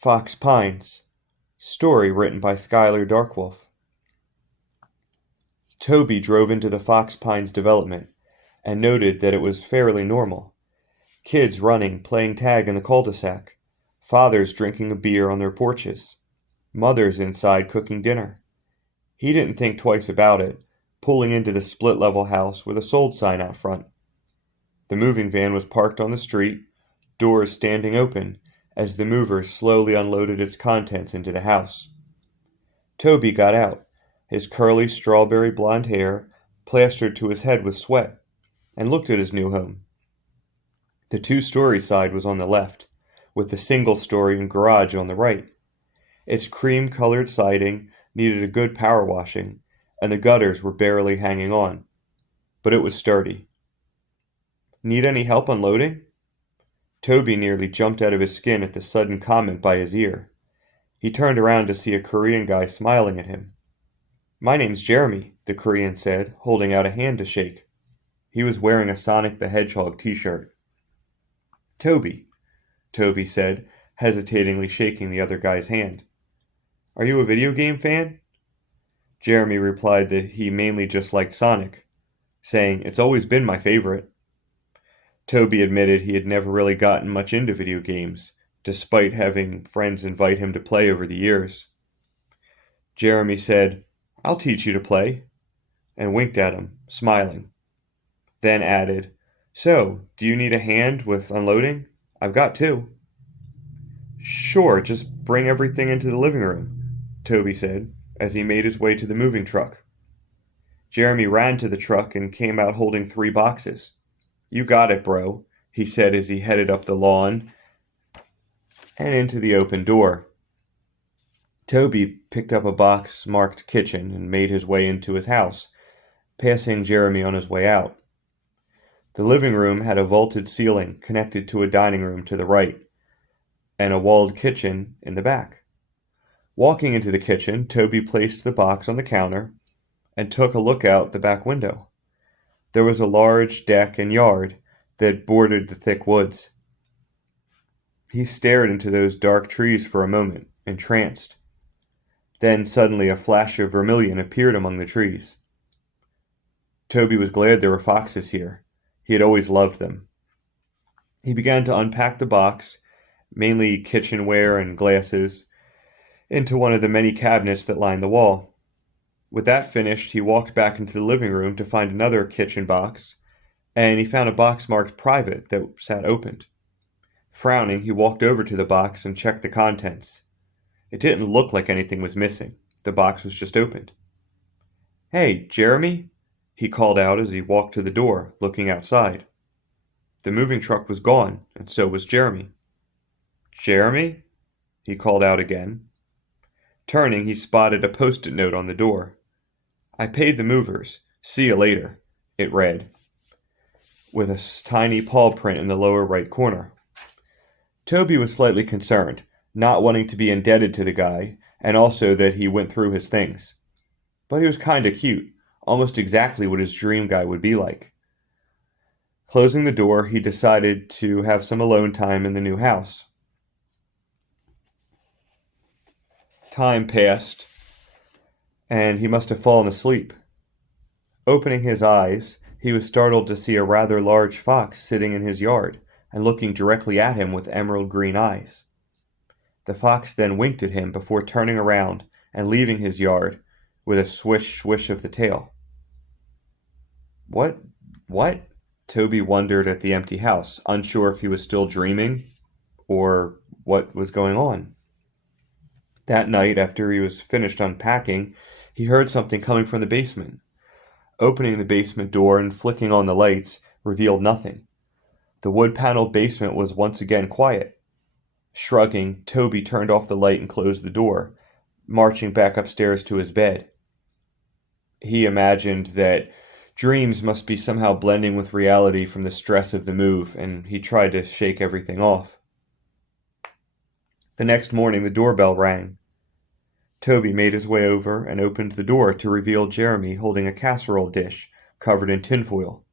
Fox Pines. Story written by Skylar Darkwolf. Toby drove into the Fox Pines development and noted that it was fairly normal. Kids running, playing tag in the cul-de-sac. Fathers drinking a beer on their porches. Mothers inside cooking dinner. He didn't think twice about it, pulling into the split-level house with a sold sign out front. The moving van was parked on the street, doors standing open, as the movers slowly unloaded its contents into the house. Toby got out, his curly strawberry blonde hair plastered to his head with sweat, and looked at his new home. The two-story side was on the left, with the single-story and garage on the right. Its cream-colored siding needed a good power washing, and the gutters were barely hanging on, but it was sturdy. Need any help unloading? Toby nearly jumped out of his skin at the sudden comment by his ear. He turned around to see a Korean guy smiling at him. "My name's Jeremy," the Korean said, holding out a hand to shake. He was wearing a Sonic the Hedgehog t-shirt. "Toby," Toby said, hesitatingly shaking the other guy's hand. "Are you a video game fan?" Jeremy replied that he mainly just liked Sonic, saying, "It's always been my favorite." Toby admitted he had never really gotten much into video games, despite having friends invite him to play over the years. Jeremy said, "I'll teach you to play," and winked at him, smiling. Then added, "So, do you need a hand with unloading? I've got two." "Sure, just bring everything into the living room," Toby said, as he made his way to the moving truck. Jeremy ran to the truck and came out holding 3 boxes. "You got it, bro," he said as he headed up the lawn and into the open door. Toby picked up a box marked kitchen and made his way into his house, passing Jeremy on his way out. The living room had a vaulted ceiling connected to a dining room to the right, and a walled kitchen in the back. Walking into the kitchen, Toby placed the box on the counter and took a look out the back window. There was a large deck and yard that bordered the thick woods. He stared into those dark trees for a moment, entranced. Then suddenly a flash of vermilion appeared among the trees. Toby was glad there were foxes here. He had always loved them. He began to unpack the box, mainly kitchenware and glasses, into one of the many cabinets that lined the wall. With that finished, he walked back into the living room to find another kitchen box, and he found a box marked private that sat opened. Frowning, he walked over to the box and checked the contents. It didn't look like anything was missing. The box was just opened. "Hey, Jeremy," he called out as he walked to the door, looking outside. The moving truck was gone, and so was Jeremy. "Jeremy?" he called out again. Turning, he spotted a post-it note on the door. "I paid the movers. See you later," it read, with a tiny paw print in the lower right corner. Toby was slightly concerned, not wanting to be indebted to the guy, and also that he went through his things. But he was kinda cute, almost exactly what his dream guy would be like. Closing the door, he decided to have some alone time in the new house. Time passed, and he must have fallen asleep. Opening his eyes, he was startled to see a rather large fox sitting in his yard and looking directly at him with emerald green eyes. The fox then winked at him before turning around and leaving his yard with a swish of the tail. What? Toby wondered at the empty house, unsure if he was still dreaming or what was going on. That night, after he was finished unpacking, he heard something coming from the basement. Opening the basement door and flicking on the lights revealed nothing. The wood-paneled basement was once again quiet. Shrugging, Toby turned off the light and closed the door, marching back upstairs to his bed. He imagined that dreams must be somehow blending with reality from the stress of the move, and he tried to shake everything off. The next morning, the doorbell rang. Toby made his way over and opened the door to reveal Jeremy holding a casserole dish covered in tinfoil.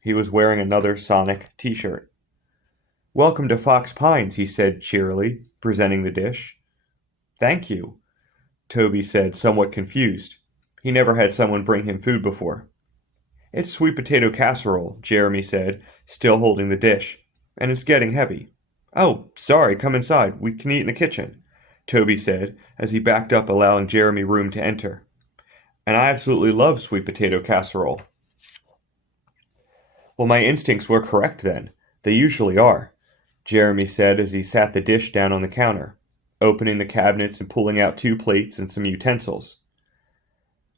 He was wearing another Sonic t-shirt. Welcome to Fox Pines, he said cheerily, presenting the dish. Thank you, Toby said, somewhat confused. He never had someone bring him food before. It's sweet potato casserole, Jeremy said, still holding the dish, and it's getting heavy. Oh, sorry, come inside. We can eat in the kitchen, Toby said, as he backed up, allowing Jeremy room to enter. And I absolutely love sweet potato casserole. Well, my instincts were correct then. They usually are, Jeremy said as he sat the dish down on the counter, opening the cabinets and pulling out 2 plates and some utensils.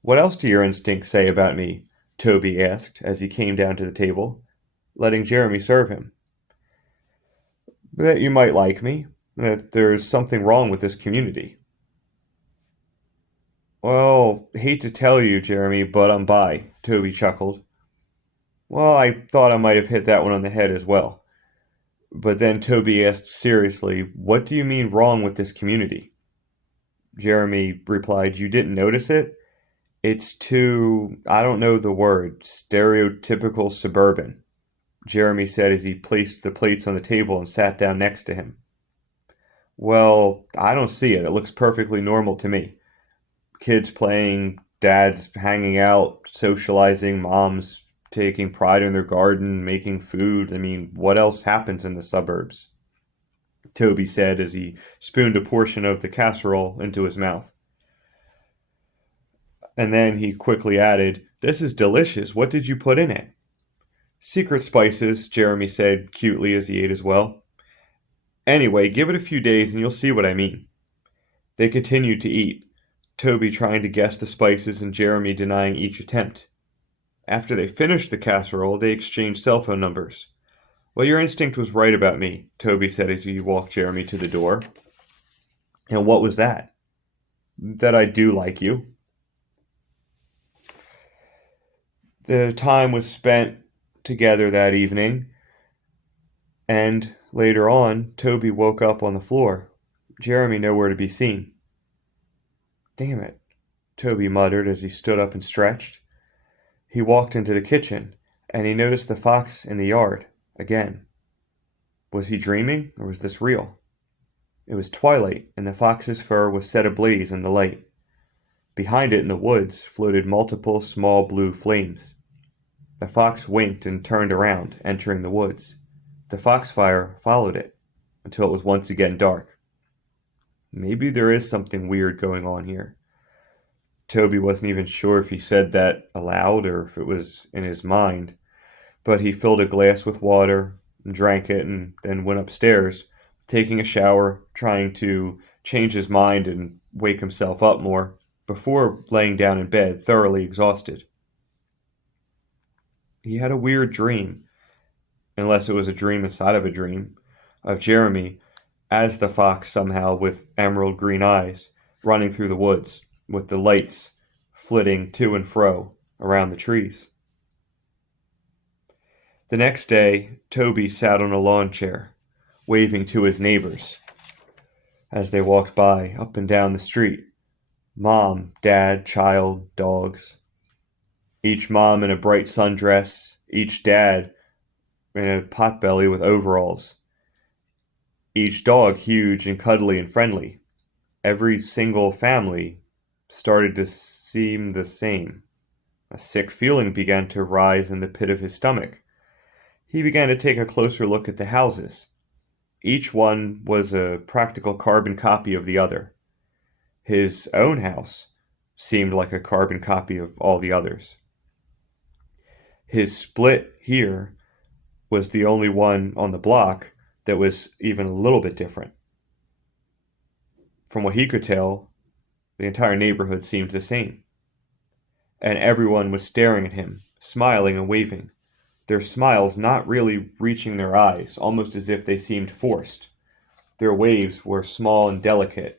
What else do your instincts say about me? Toby asked as he came down to the table, letting Jeremy serve him. That you might like me, that there's something wrong with this community. Well, hate to tell you, Jeremy, but I'm bi, Toby chuckled. Well, I thought I might have hit that one on the head as well. But then Toby asked seriously, what do you mean wrong with this community? Jeremy replied, you didn't notice it? It's too, I don't know the word, stereotypical suburban, Jeremy said as he placed the plates on the table and sat down next to him. Well, I don't see it. It looks perfectly normal to me. Kids playing, dads hanging out, socializing, moms taking pride in their garden, making food. I mean, what else happens in the suburbs? Toby said as he spooned a portion of the casserole into his mouth. And then he quickly added, this is delicious. What did you put in it? Secret spices, Jeremy said cutely as he ate as well. Anyway, give it a few days and you'll see what I mean. They continued to eat, Toby trying to guess the spices and Jeremy denying each attempt. After they finished the casserole, they exchanged cell phone numbers. Well, your instinct was right about me, Toby said as he walked Jeremy to the door. And what was that? That I do like you. The time was spent together that evening, and later on, Toby woke up on the floor. Jeremy nowhere to be seen. Damn it, Toby muttered as he stood up and stretched. He walked into the kitchen, and he noticed the fox in the yard, again. Was he dreaming, or was this real? It was twilight, and the fox's fur was set ablaze in the light. Behind it in the woods floated multiple small blue flames. The fox winked and turned around, entering the woods. The foxfire followed it, until it was once again dark. Maybe there is something weird going on here. Toby wasn't even sure if he said that aloud or if it was in his mind, but he filled a glass with water, and drank it, and then went upstairs, taking a shower, trying to change his mind and wake himself up more, before laying down in bed, thoroughly exhausted. He had a weird dream, unless it was a dream inside of a dream, of Jeremy as the fox somehow with emerald green eyes running through the woods with the lights flitting to and fro around the trees. The next day, Toby sat on a lawn chair, waving to his neighbors as they walked by up and down the street. Mom, dad, child, dogs. Each mom in a bright sundress, each dad in a potbelly with overalls. Each dog huge and cuddly and friendly. Every single family started to seem the same. A sick feeling began to rise in the pit of his stomach. He began to take a closer look at the houses. Each one was a practical carbon copy of the other. His own house seemed like a carbon copy of all the others. His split here was the only one on the block that was even a little bit different. From what he could tell, the entire neighborhood seemed the same. And everyone was staring at him, smiling and waving, their smiles not really reaching their eyes, almost as if they seemed forced. Their waves were small and delicate,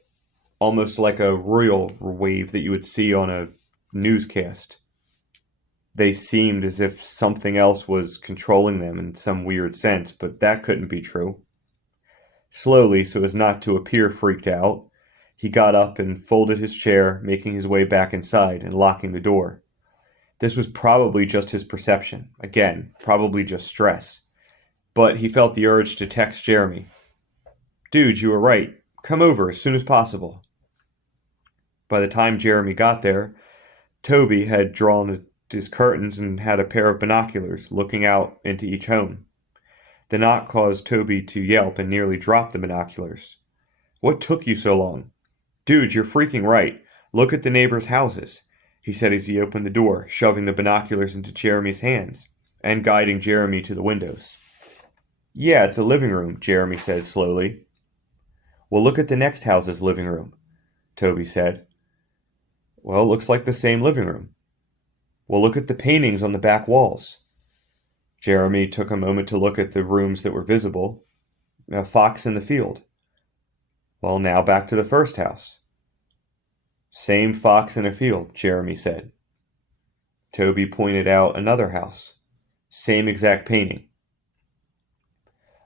almost like a royal wave that you would see on a newscast. They seemed as if something else was controlling them in some weird sense, but that couldn't be true. Slowly, so as not to appear freaked out, he got up and folded his chair, making his way back inside and locking the door. This was probably just his perception. Again, probably just stress. but he felt the urge to text Jeremy. Dude, you were right. Come over as soon as possible. By the time Jeremy got there, Toby had drawn his curtains and had a pair of binoculars looking out into each home. The knock caused Toby to yelp and nearly drop the binoculars. What took you so long? Dude, you're freaking right. Look at the neighbors' houses, he said as he opened the door, shoving the binoculars into Jeremy's hands and guiding Jeremy to the windows. Yeah, it's a living room, Jeremy said slowly. Well, look at the next house's living room, Toby said. Well, it looks like the same living room. Well, look at the paintings on the back walls. Jeremy took a moment to look at the rooms that were visible. A fox in the field. Well, now back to the first house. Same fox in a field, Jeremy said. Toby pointed out another house. Same exact painting.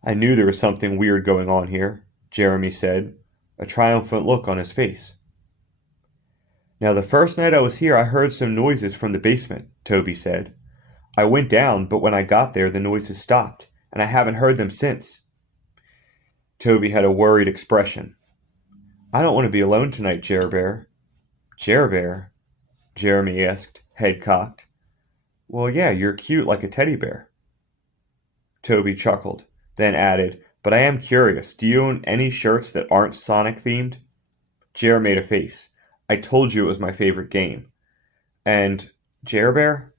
I knew there was something weird going on here, Jeremy said, a triumphant look on his face. Now, the first night I was here, I heard some noises from the basement, Toby said. I went down, but when I got there, the noises stopped, and I haven't heard them since. Toby had a worried expression. I don't want to be alone tonight, Jer-Bear. Jer-Bear? Jeremy asked, head cocked. Well, yeah, you're cute like a teddy bear. Toby chuckled, then added, but I am curious, do you own any shirts that aren't Sonic-themed? Jer made a face. I told you it was my favorite game. And Jer-Bear?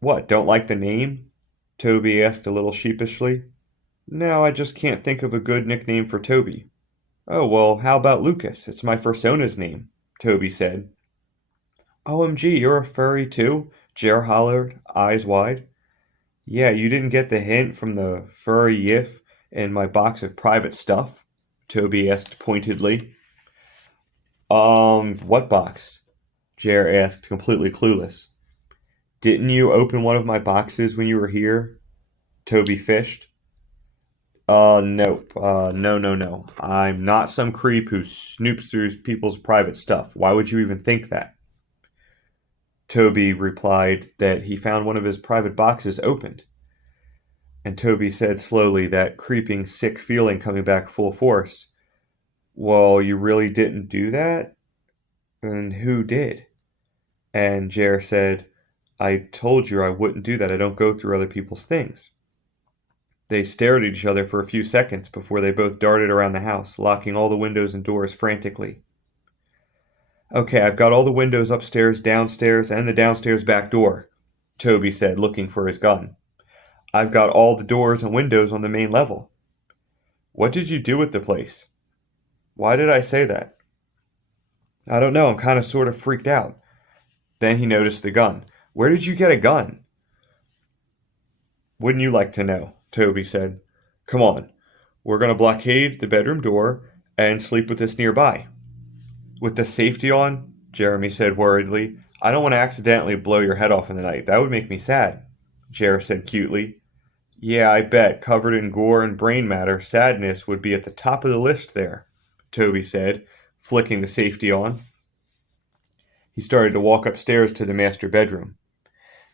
What, don't like the name? Toby asked a little sheepishly. No, I just can't think of a good nickname for Toby. Oh, well, how about Lucas? It's my Fursona's name, Toby said. OMG, you're a furry too? Jer hollered, eyes wide. Yeah, you didn't get the hint from the furry gif in my box of private stuff? Toby asked pointedly. What box? Jer asked, completely clueless. Didn't you open one of my boxes when you were here? Toby fished. Nope. No. I'm not some creep who snoops through people's private stuff. Why would you even think that? Toby replied that he found one of his private boxes opened. And Toby said slowly, that creeping, sick feeling coming back full force. Well, you really didn't do that? And who did? And Jer said, I told you I wouldn't do that. I don't go through other people's things. They stared at each other for a few seconds before they both darted around the house, locking all the windows and doors frantically. Okay, I've got all the windows upstairs, downstairs, and the downstairs back door, Toby said, looking for his gun. I've got all the doors and windows on the main level. What did you do with the place? Why did I say that? I don't know, I'm kind of sort of freaked out. Then he noticed the gun. Where did you get a gun? Wouldn't you like to know? Toby said. Come on, we're going to blockade the bedroom door and sleep with this nearby. With the safety on? Jeremy said worriedly. I don't want to accidentally blow your head off in the night. That would make me sad. Jer said cutely. Yeah, I bet, covered in gore and brain matter, sadness would be at the top of the list there, Toby said, flicking the safety on. He started to walk upstairs to the master bedroom.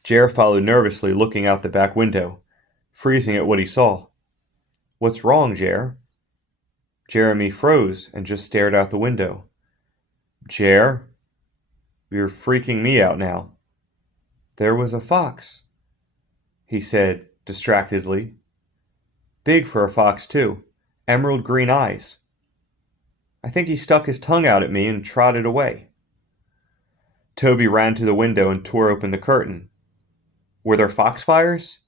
Jer followed nervously, looking out the back window, freezing at what he saw. What's wrong, Jer? Jeremy froze and just stared out the window. Jer? You're freaking me out now. There was a fox, he said distractedly. Big for a fox, too. Emerald green eyes. I think he stuck his tongue out at me and trotted away. Toby ran to the window and tore open the curtain. Were there foxfires?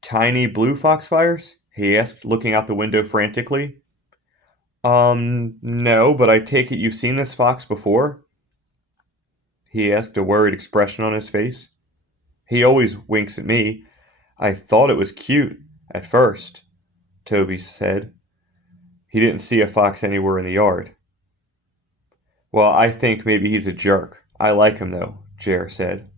Tiny blue foxfires? He asked, looking out the window frantically. No, but I take it you've seen this fox before? He asked, a worried expression on his face. He always winks at me. I thought it was cute, at first, Toby said. He didn't see a fox anywhere in the yard. Well, I think maybe he's a jerk. I like him, though, Jer said.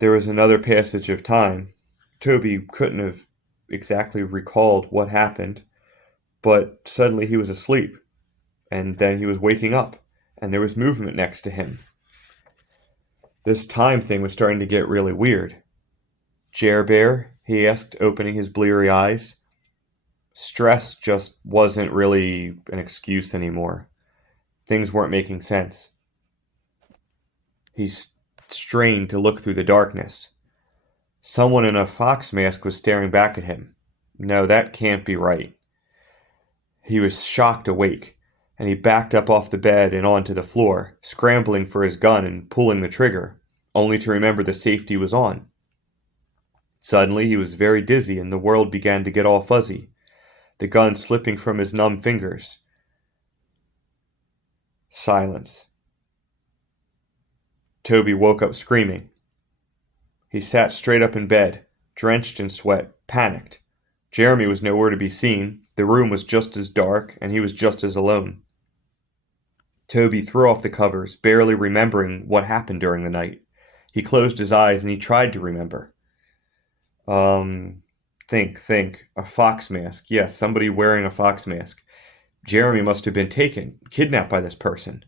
There was another passage of time. Toby couldn't have exactly recalled what happened, but suddenly he was asleep, and then he was waking up, and there was movement next to him. This time thing was starting to get really weird. Jer Bear? He asked, opening his bleary eyes. Stress just wasn't really an excuse anymore. Things weren't making sense. He strained to look through the darkness. Someone in a fox mask was staring back at him. No, that can't be right. He was shocked awake, and he backed up off the bed and onto the floor, scrambling for his gun and pulling the trigger, only to remember the safety was on. Suddenly he was very dizzy and the world began to get all fuzzy, the gun slipping from his numb fingers. Silence. Toby woke up screaming. He sat straight up in bed, drenched in sweat, panicked. Jeremy was nowhere to be seen, the room was just as dark, and he was just as alone. Toby threw off the covers, barely remembering what happened during the night. He closed his eyes and he tried to remember. Think. A fox mask. Yes, somebody wearing a fox mask. Jeremy must have been taken, kidnapped by this person.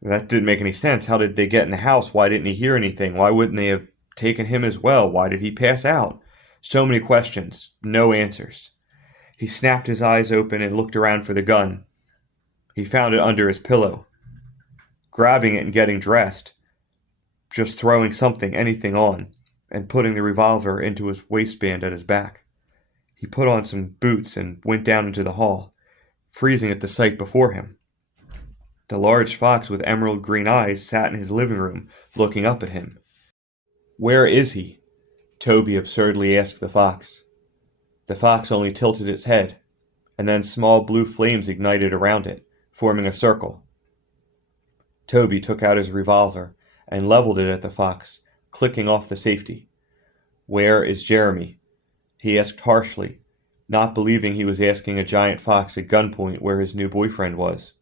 That didn't make any sense. How did they get in the house? Why didn't he hear anything? Why wouldn't they have taken him as well? Why did he pass out? So many questions, no answers. He snapped his eyes open and looked around for the gun. He found it under his pillow. Grabbing it and getting dressed, just throwing anything on, and putting the revolver into his waistband at his back. He put on some boots and went down into the hall, freezing at the sight before him. The large fox with emerald green eyes sat in his living room, looking up at him. "Where is he?" Toby absurdly asked the fox. The fox only tilted its head, and then small blue flames ignited around it, forming a circle. Toby took out his revolver and leveled it at the fox, clicking off the safety. "Where is Jeremy?" he asked harshly, not believing he was asking a giant fox at gunpoint where his new boyfriend was.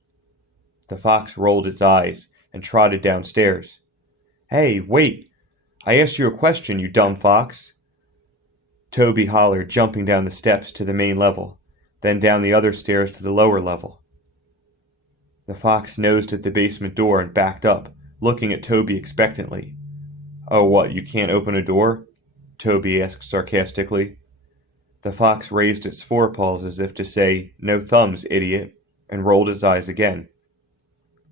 The fox rolled its eyes and trotted downstairs. "Hey, wait! I asked you a question, you dumb fox!" Toby hollered, jumping down the steps to the main level, then down the other stairs to the lower level. The fox nosed at the basement door and backed up, looking at Toby expectantly. "Oh, what, you can't open a door?" Toby asked sarcastically. The fox raised its forepaws as if to say, "No thumbs, idiot," and rolled its eyes again.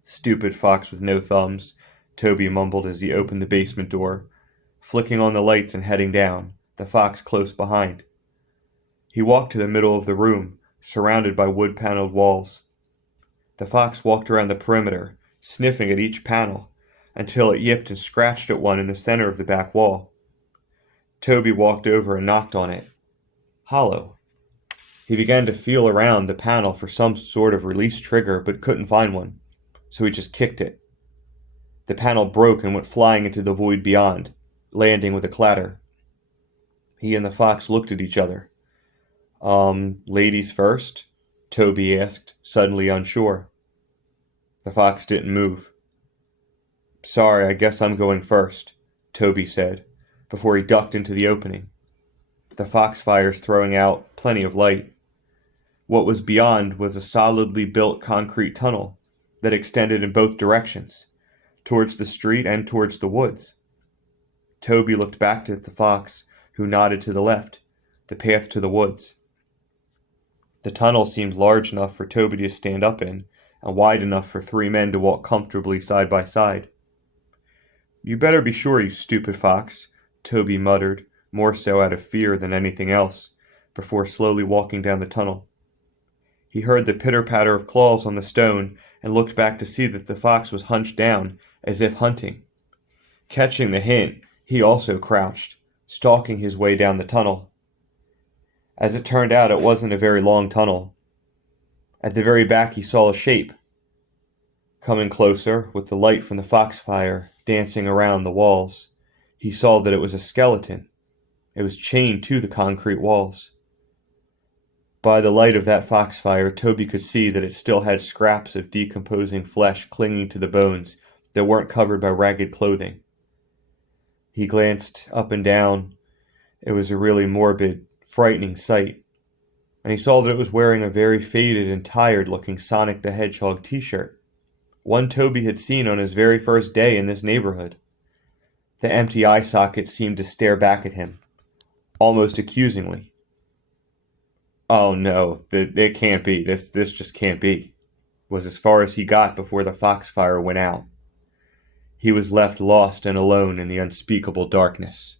"Stupid fox with no thumbs," Toby mumbled as he opened the basement door, flicking on the lights and heading down, the fox close behind. He walked to the middle of the room, surrounded by wood-paneled walls. The fox walked around the perimeter, sniffing at each panel, until it yipped and scratched at one in the center of the back wall. Toby walked over and knocked on it. Hollow. He began to feel around the panel for some sort of release trigger, but couldn't find one, so he just kicked it. The panel broke and went flying into the void beyond, landing with a clatter. He and the fox looked at each other. Ladies first?" Toby asked, suddenly unsure. The fox didn't move. "Sorry, I guess I'm going first," Toby said, before he ducked into the opening. The foxfire's throwing out plenty of light. What was beyond was a solidly built concrete tunnel that extended in both directions, towards the street and towards the woods. Toby looked back at the fox, who nodded to the left, the path to the woods. The tunnel seemed large enough for Toby to stand up in, and wide enough for 3 men to walk comfortably side by side. "You better be sure, you stupid fox," Toby muttered, more so out of fear than anything else, before slowly walking down the tunnel. He heard the pitter-patter of claws on the stone and looked back to see that the fox was hunched down, as if hunting. Catching the hint, he also crouched, stalking his way down the tunnel. As it turned out, it wasn't a very long tunnel. At the very back he saw a shape. Coming closer, with the light from the foxfire dancing around the walls, he saw that it was a skeleton. It was chained to the concrete walls. By the light of that foxfire, Toby could see that it still had scraps of decomposing flesh clinging to the bones that weren't covered by ragged clothing. He glanced up and down. It was a really morbid, frightening sight, and he saw that it was wearing a very faded and tired-looking Sonic the Hedgehog t-shirt, one Toby had seen on his very first day in this neighborhood. The empty eye sockets seemed to stare back at him, almost accusingly. "Oh no, it can't be. This just can't be," was as far as he got before the foxfire went out. He was left lost and alone in the unspeakable darkness.